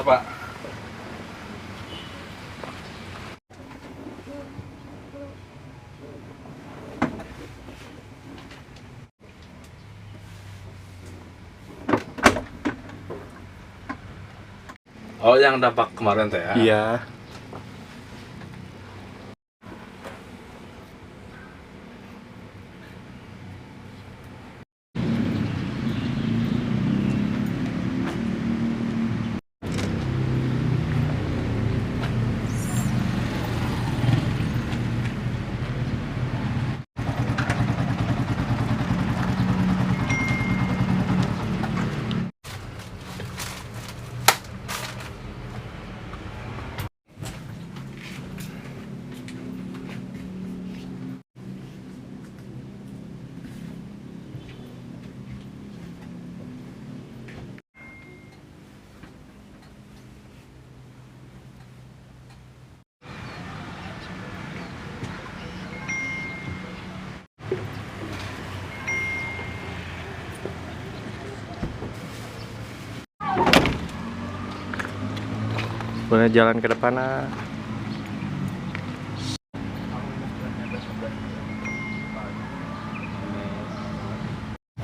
Sebentar Pak. Oh, yang dampak kemarin teh ya? Iya. Boleh jalan ke depan ah.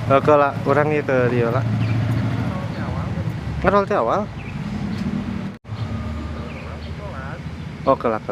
Oke lah, kurang ya ke dia lah. Ngerol di awal. Oh kelak.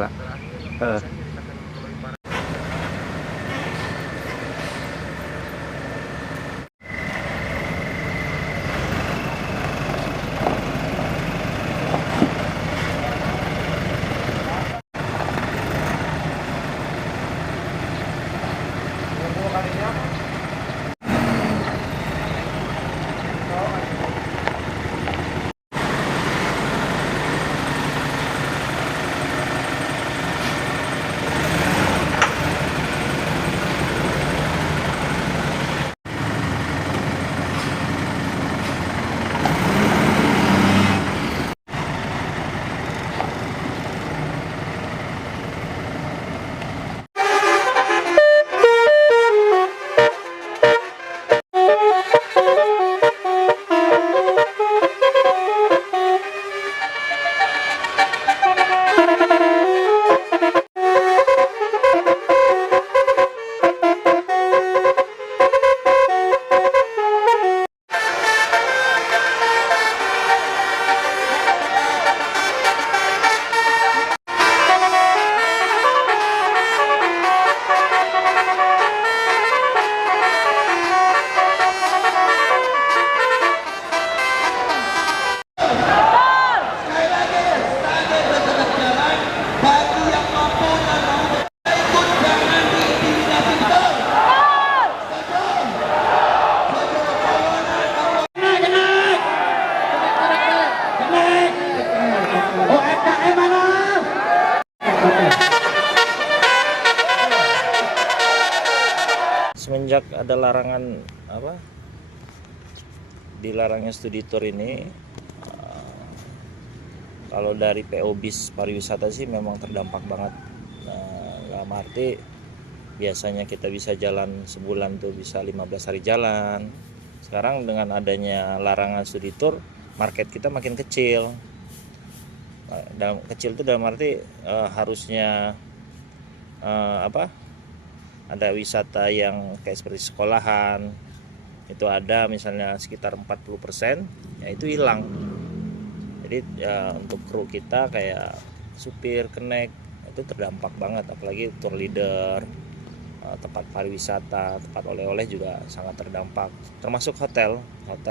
Semenjak ada larangan dilarangnya studi tour ini, kalau dari PO bis pariwisata sih memang terdampak banget. Dalam arti biasanya kita bisa jalan sebulan tuh bisa 15 hari jalan. Sekarang dengan adanya larangan studi tour, market kita makin kecil. Kecil itu dalam arti harusnya ada wisata yang kayak seperti sekolahan itu ada misalnya sekitar 40%, ya itu hilang. Jadi untuk kru kita kayak supir, kenek itu terdampak banget, apalagi tour leader, tempat pariwisata, tempat oleh-oleh juga sangat terdampak, termasuk hotel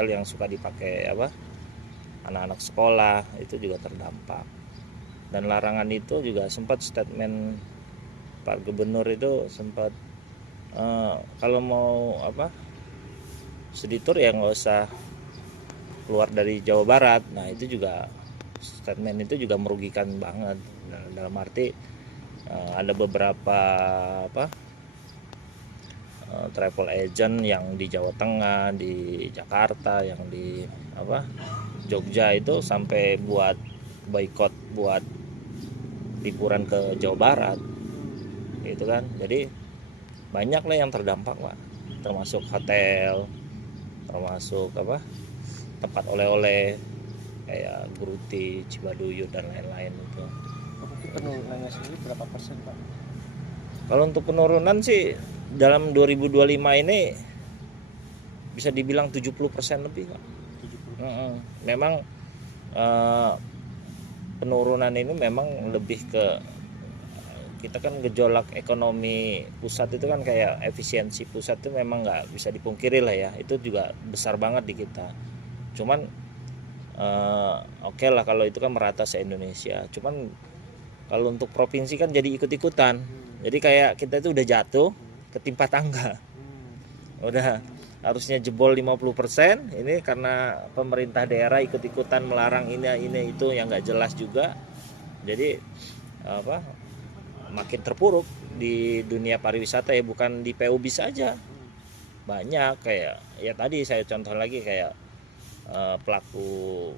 yang suka dipakai anak-anak sekolah itu juga terdampak. Dan larangan itu juga sempat statement Pak Gubernur itu sempat kalau mau studi tour ya nggak usah keluar dari Jawa Barat. Nah itu juga statement itu juga merugikan banget. Dalam arti ada beberapa travel agent yang di Jawa Tengah, di Jakarta, yang di Jogja itu sampai buat boikot buat liburan ke Jawa Barat gitu kan. Jadi banyak lah yang terdampak Pak, termasuk hotel, termasuk tempat oleh-oleh. kayak Geruti, Cibaduyut dan lain-lain itu. Mungkin penurunannya sendiri berapa persen Pak? Kalau untuk penurunan sih dalam 2025 ini bisa dibilang 70% lebih Pak. 70. Memang penurunan ini memang lebih ke kita kan gejolak ekonomi pusat itu kan kayak efisiensi pusat itu memang nggak bisa dipungkiri lah ya, itu juga besar banget di kita. Cuman oke lah kalau itu kan merata se-Indonesia. Cuman kalau untuk provinsi kan jadi ikut-ikutan. Jadi kayak kita itu udah jatuh ketimpa tangga. Udah harusnya jebol 50%, ini karena pemerintah daerah ikut-ikutan melarang ini itu yang nggak jelas juga. Jadi makin terpuruk di dunia pariwisata ya, bukan di PU bisa aja. Banyak kayak ya tadi saya contoh lagi kayak pelaku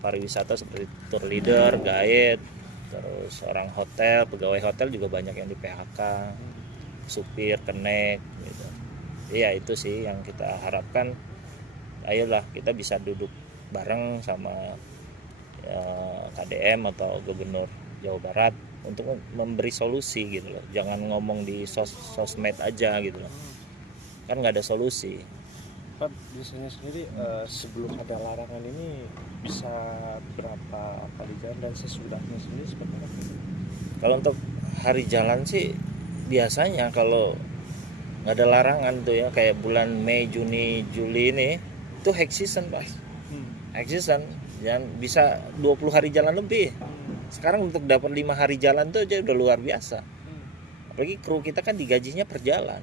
pariwisata seperti tour leader, guide, terus orang hotel, pegawai hotel juga banyak yang di PHK, supir, kenek gitu. Iya itu sih yang kita harapkan. Ayolah kita bisa duduk bareng sama KDM atau Gubernur Jawa Barat untuk memberi solusi gitu loh. Jangan ngomong di sosmed aja gitu loh. Kan nggak ada solusi. Pak, biasanya sendiri sebelum ada larangan ini bisa berapa kali jalan dan sesudahnya sendiri seperti apa? Kalau untuk hari jalan sih biasanya kalau nggak ada larangan tuh ya, kayak bulan Mei, Juni, Juli ini itu high season Pak. High season yang bisa 20 hari jalan lebih. Sekarang untuk dapat 5 hari jalan tuh aja udah luar biasa. Apalagi kru kita kan digajinya per jalan.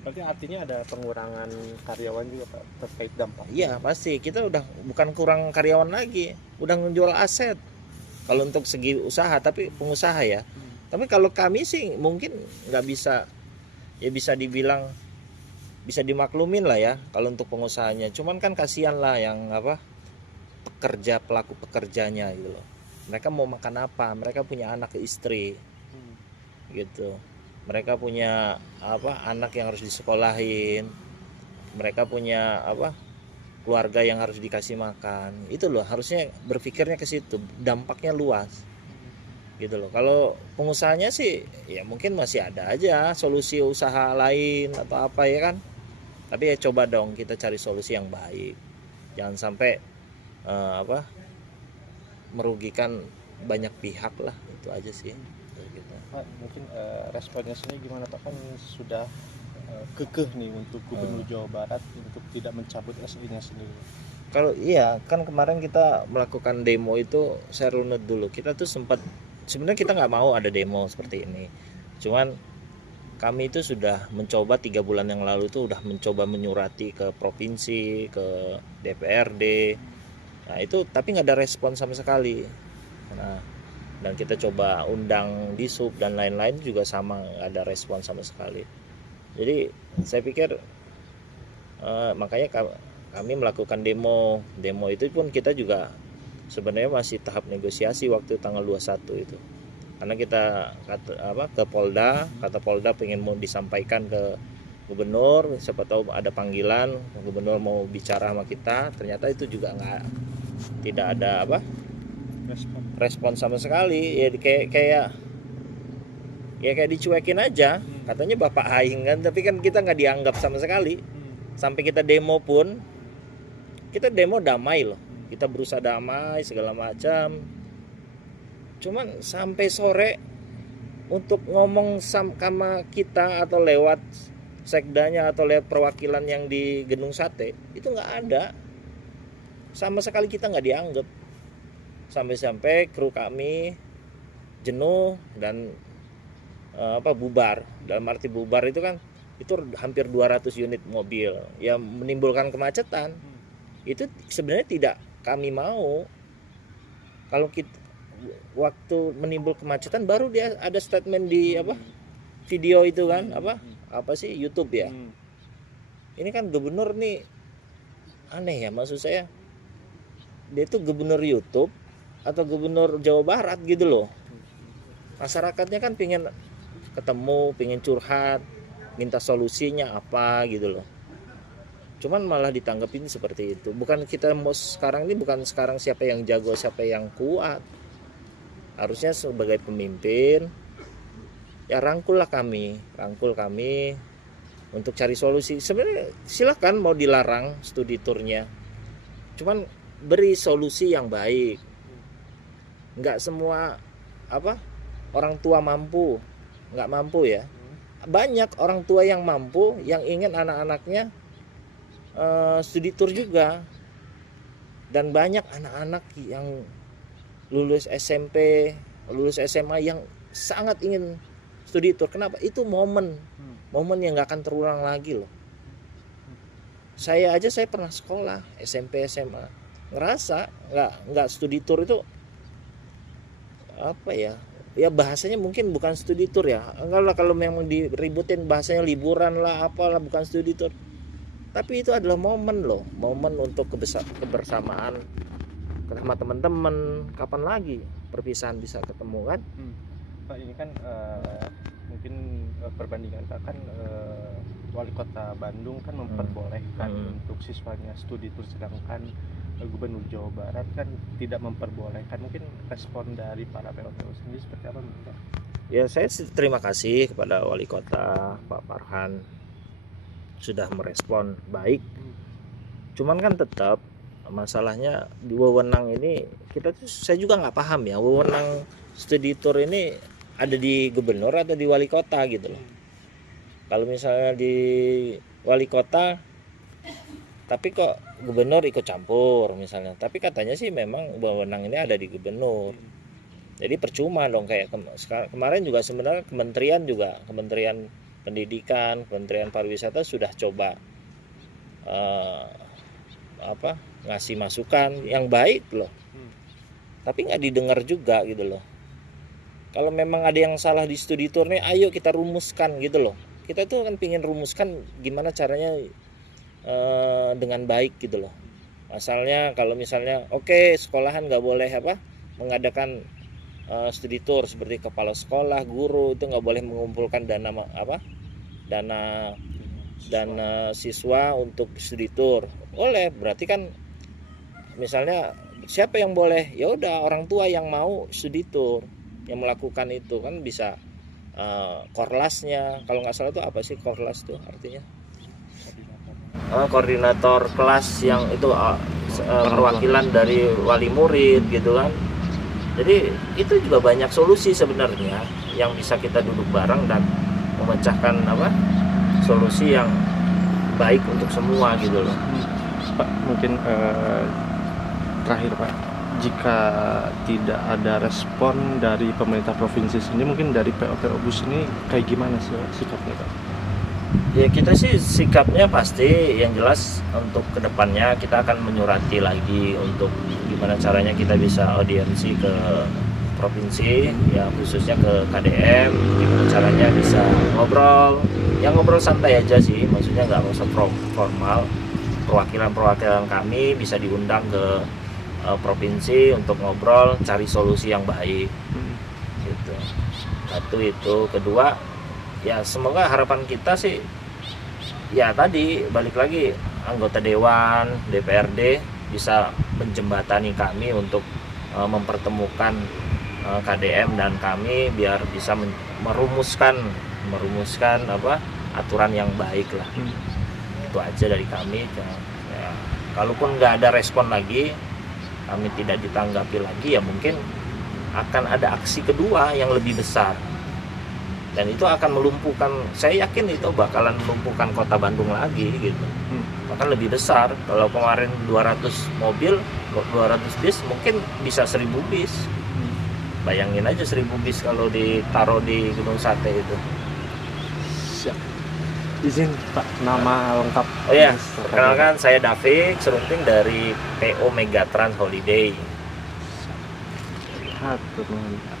Berarti artinya ada pengurangan karyawan juga Pak terkait dampak? Iya pasti, kita udah bukan kurang karyawan lagi, udah menjual aset. Kalau untuk segi usaha, tapi pengusaha ya. Tapi kalau kami sih mungkin nggak bisa, ya bisa dibilang bisa dimaklumin lah ya kalau untuk pengusahanya. Cuman kan kasihan lah yang pelaku pekerjanya gitu loh. Mereka mau makan apa? Mereka punya anak istri, gitu. Mereka punya anak yang harus disekolahin. Mereka punya keluarga yang harus dikasih makan. Itu loh harusnya berpikirnya ke situ. Dampaknya luas, gitu loh. Kalau pengusahanya sih ya mungkin masih ada aja solusi usaha lain atau apa ya kan. Tapi ya coba dong kita cari solusi yang baik. Jangan sampai merugikan banyak pihak lah, itu aja sih. Gitu. Pak, mungkin responnya sendiri gimana Pak, kan sudah kekeh nih untuk Gubernur Jawa Barat untuk tidak mencabut SI-nya sendiri. Kalau iya kan kemarin kita melakukan demo itu, saya runut dulu, kita tuh sempat sebenarnya kita nggak mau ada demo seperti ini, cuman kami itu sudah mencoba 3 bulan yang lalu itu udah mencoba menyurati ke provinsi, ke DPRD. Nah itu tapi nggak ada respon sama sekali. Nah dan kita coba undang di sub dan lain-lain juga sama, nggak ada respon sama sekali. Jadi saya pikir makanya kami melakukan demo itu pun kita juga sebenarnya masih tahap negosiasi waktu tanggal 21 itu. Karena kita ke Polda, kata Polda pengen mau disampaikan ke gubernur, siapa tahu ada panggilan gubernur mau bicara sama kita, ternyata itu juga tidak ada respon sama sekali. Ya kayak dicuekin aja, katanya Bapak Aing kan, tapi kan kita nggak dianggap sama sekali. Sampai kita demo pun, kita demo damai loh, kita berusaha damai segala macam. Cuman sampai sore untuk ngomong sama kita atau lewat sekdanya atau lewat perwakilan yang di Gedung Sate itu nggak ada, sama sekali kita nggak dianggap. Sampai kru kami jenuh dan bubar. Dalam arti bubar itu kan itu hampir 200 unit mobil yang menimbulkan kemacetan. Itu sebenarnya tidak kami mau. Kalau kita waktu menimbul kemacetan baru dia ada statement di video itu kan apa sih YouTube ya. Ini kan gubernur nih aneh ya, maksud saya dia itu gubernur YouTube atau gubernur Jawa Barat gitu loh. Masyarakatnya kan pengen ketemu, pengen curhat, minta solusinya apa gitu loh. Cuman malah ditanggapin seperti itu. Bukan kita mau sekarang ini, bukan sekarang siapa yang jago, siapa yang kuat. Harusnya sebagai pemimpin ya rangkul kami untuk cari solusi. Sebenarnya silakan mau dilarang studi tournya, cuman beri solusi yang baik. Nggak semua orang tua mampu, nggak mampu ya. Banyak orang tua yang mampu yang ingin anak-anaknya studi tour juga, dan banyak anak-anak yang lulus SMP, lulus SMA yang sangat ingin studi tour. Kenapa? Itu momen yang nggak akan terulang lagi loh. Saya pernah sekolah SMP SMA, ngerasa nggak studi tour itu apa ya bahasanya mungkin bukan studi tour ya. Kalau memang diributin bahasanya liburan lah apalah, bukan studi tour. Tapi itu adalah momen loh, momen untuk kebersamaan sama teman-teman. Kapan lagi perpisahan bisa ketemu kan? Pak, ini kan mungkin perbandingan kan wali kota Bandung kan memperbolehkan untuk siswanya studi tour, sedangkan Gubernur Jawa Barat kan tidak memperbolehkan. Mungkin respon dari para PO sendiri seperti apa, Pak? Ya, saya terima kasih kepada wali kota Pak Farhan sudah merespon baik. Cuman kan tetap masalahnya di wewenang ini saya juga nggak paham ya, wewenang studi tour ini ada di gubernur atau di wali kota gitu loh. Kalau misalnya di wali kota tapi kok gubernur ikut campur misalnya, tapi katanya sih memang wewenang ini ada di gubernur. Jadi percuma dong, kayak kemarin juga sebenarnya Kementerian Pendidikan, Kementerian Pariwisata sudah coba ngasih masukan yang baik loh, tapi nggak didengar juga gitu loh. Kalau memang ada yang salah di studi tour nih, ayo kita rumuskan gitu loh. Kita tuh kan pingin rumuskan gimana caranya dengan baik gitu loh. Asalnya kalau misalnya sekolahan nggak boleh mengadakan studi tour, seperti kepala sekolah, guru itu nggak boleh mengumpulkan dana siswa untuk studi tour. Boleh, berarti kan misalnya siapa yang boleh? Ya udah orang tua yang mau studi tour yang melakukan itu kan bisa korlasnya. Kalau nggak salah itu apa sih korlas tuh artinya? Koordinator kelas yang itu perwakilan dari wali murid gitu kan. Jadi itu juga banyak solusi sebenarnya yang bisa kita duduk bareng dan memecahkan solusi yang baik untuk semua gitu loh. Pak, mungkin terakhir Pak, jika tidak ada respon dari pemerintah provinsi sendiri, mungkin dari PO Bus ini kayak gimana sih sikapnya Pak? Ya kita sih sikapnya pasti yang jelas untuk kedepannya kita akan menyurati lagi untuk gimana caranya kita bisa audiensi ke provinsi, ya khususnya ke KDM, gimana caranya bisa ngobrol santai aja sih, maksudnya nggak usah formal. Perwakilan kami bisa diundang ke provinsi untuk ngobrol, cari solusi yang baik gitu. Satu itu. Kedua, ya semoga harapan kita sih ya tadi balik lagi anggota dewan, DPRD bisa menjembatani kami untuk mempertemukan KDM dan kami biar bisa merumuskan aturan yang baik lah. Itu aja dari kami ya, kalaupun nggak ada respon lagi, kami tidak ditanggapi lagi, ya mungkin akan ada aksi kedua yang lebih besar, dan itu akan melumpuhkan, saya yakin itu bakalan melumpuhkan kota Bandung lagi gitu. Bahkan lebih besar. Kalau kemarin 200 mobil, 200 bis, mungkin bisa 1000 bis. Bayangin aja 1000 bis kalau ditaruh di Gunung Sate itu. Siap. Izin Pak, nama lengkap. Oh ya, perkenalkan saya David Serunting dari PO Megatrans Holiday. Hatur nuhun.